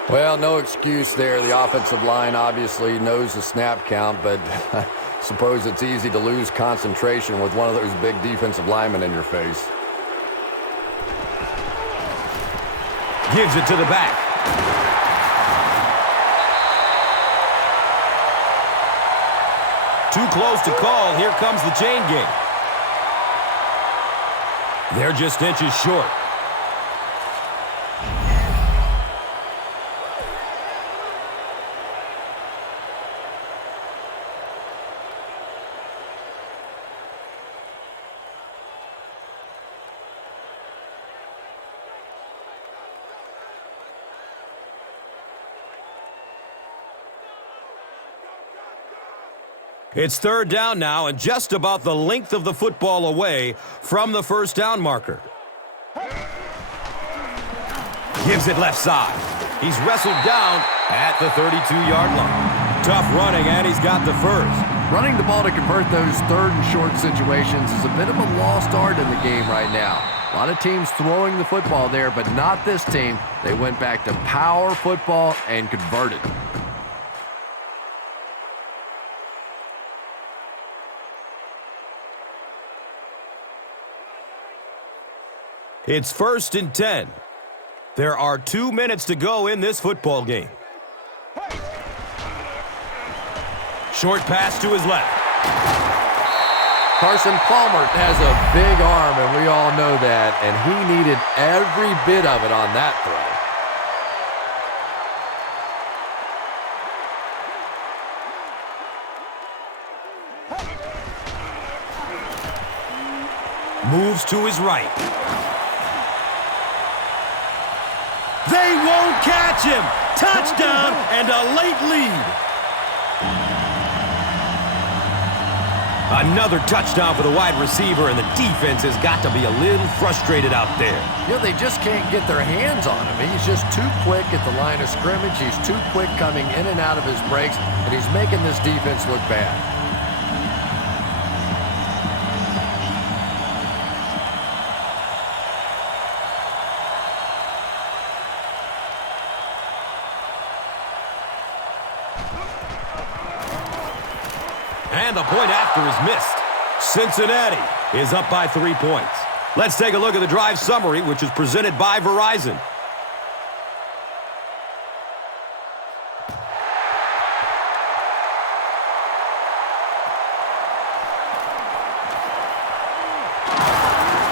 Well, no excuse there. The offensive line obviously knows the snap count, but I suppose it's easy to lose concentration with one of those big defensive linemen in your face. Gives it to the back. Too close to call. Here comes the chain gang. They're just inches short. It's third down now and just about the length of the football away from the first down marker. Gives it left side. He's wrestled down at the 32-yard line. Tough running, and he's got the first. Running the ball to convert those third and short situations is a bit of a lost art in the game right now. A lot of teams throwing the football there, but not this team. They went back to power football and converted. It's 1st and 10. There are 2 minutes to go in this football game. Short pass to his left. Carson Palmer has a big arm, and we all know that, and he needed every bit of it on that throw. Moves to his right. They won't catch him. Touchdown and a late lead. Another touchdown for the wide receiver, and the defense has got to be a little frustrated out there. You know, they just can't get their hands on him. He's just too quick at the line of scrimmage. He's too quick coming in and out of his breaks, and he's making this defense look bad. And the point after is missed. Cincinnati is up by 3 points. Let's take a look at the drive summary, which is presented by Verizon.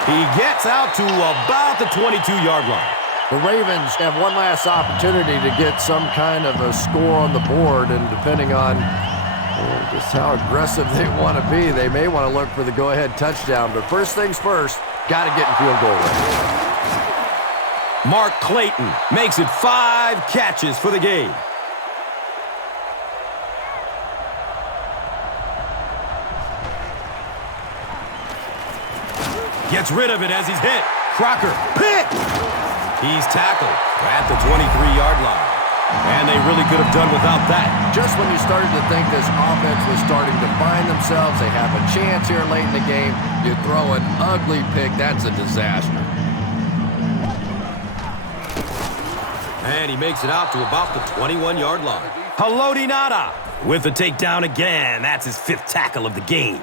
He gets out to about the 22-yard line. The Ravens have one last opportunity to get some kind of a score on the board, and depending on just how aggressive they want to be, they may want to look for the go-ahead touchdown. But first things first, got to get in field goal range. Mark Clayton makes it 5 catches for the game. Gets rid of it as he's hit. Crocker, pick! He's tackled at the 23-yard line. And they really could have done without that. Just when you started to think this offense was starting to find themselves, they have a chance here late in the game, you throw an ugly pick. That's a disaster. And he makes it out to about the 21-yard line. Haloti Ngata with the takedown again. That's his 5th tackle of the game.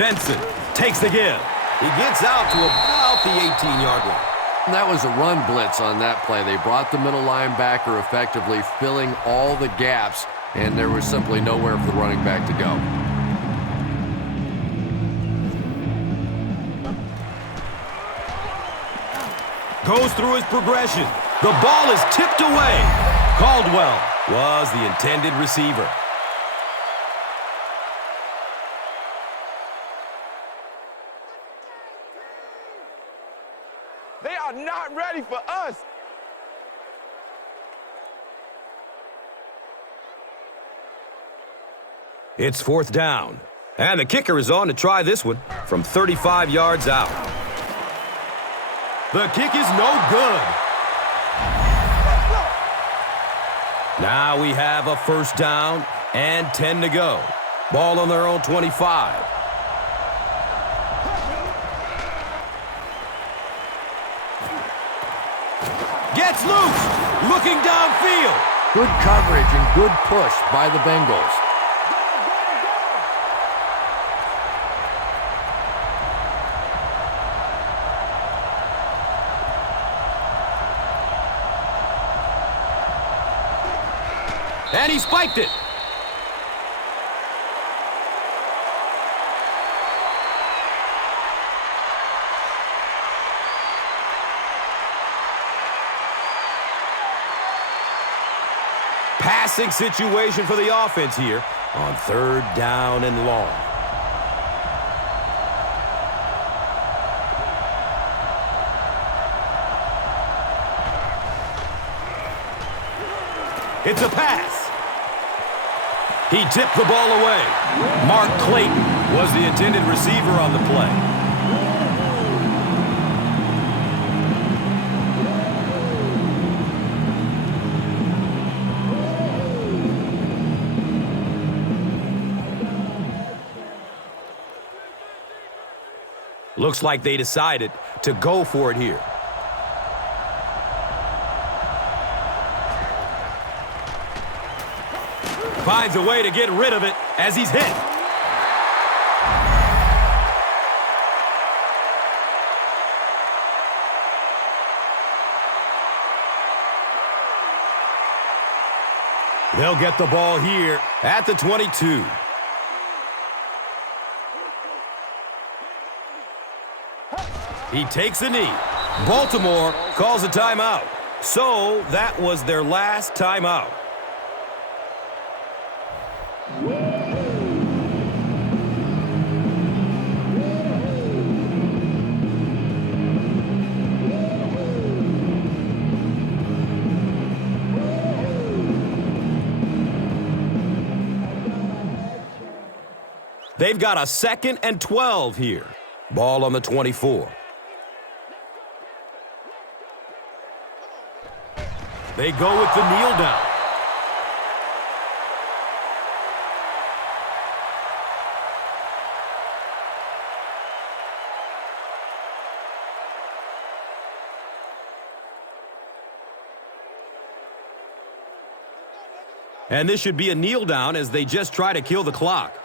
Benson takes the give. He gets out to about the 18-yard line. That was a run blitz on that play. They brought the middle linebacker effectively, filling all the gaps, and there was simply nowhere for the running back to go. Goes through his progression. The ball is tipped away. Caldwell was the intended receiver. They are not ready for us. It's 4th down. And the kicker is on to try this one from 35 yards out. The kick is no good. Now we have a 1st down and 10 to go. Ball on their own 25. Gets loose, looking downfield. Good coverage and good push by the Bengals. And he spiked it. Passing situation for the offense here on 3rd down and long. It's a pass. He tipped the ball away. Mark Clayton was the intended receiver on the play. Looks like they decided to go for it here. Finds a way to get rid of it as he's hit. They'll get the ball here at the 22. He takes a knee. Baltimore calls a timeout. So that was their last timeout. They've got a 2nd and 12 here. Ball on the 24. They go with the kneel down. And this should be a kneel down as they just try to kill the clock.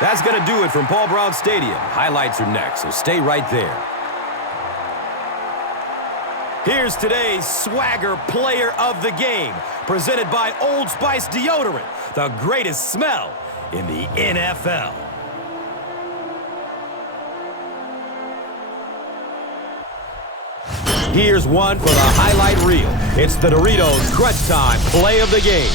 That's going to do it from Paul Brown Stadium. Highlights are next, so stay right there. Here's today's Swagger Player of the Game, presented by Old Spice Deodorant, the greatest smell in the NFL. Here's one for the highlight reel. It's the Doritos Crunch Time Play of the Game.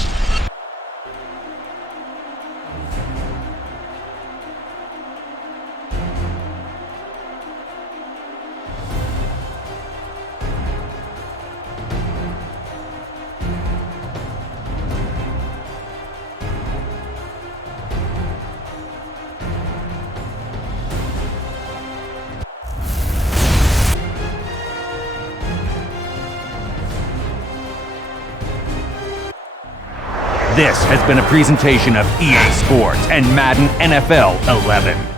This has been a presentation of EA Sports and Madden NFL 11.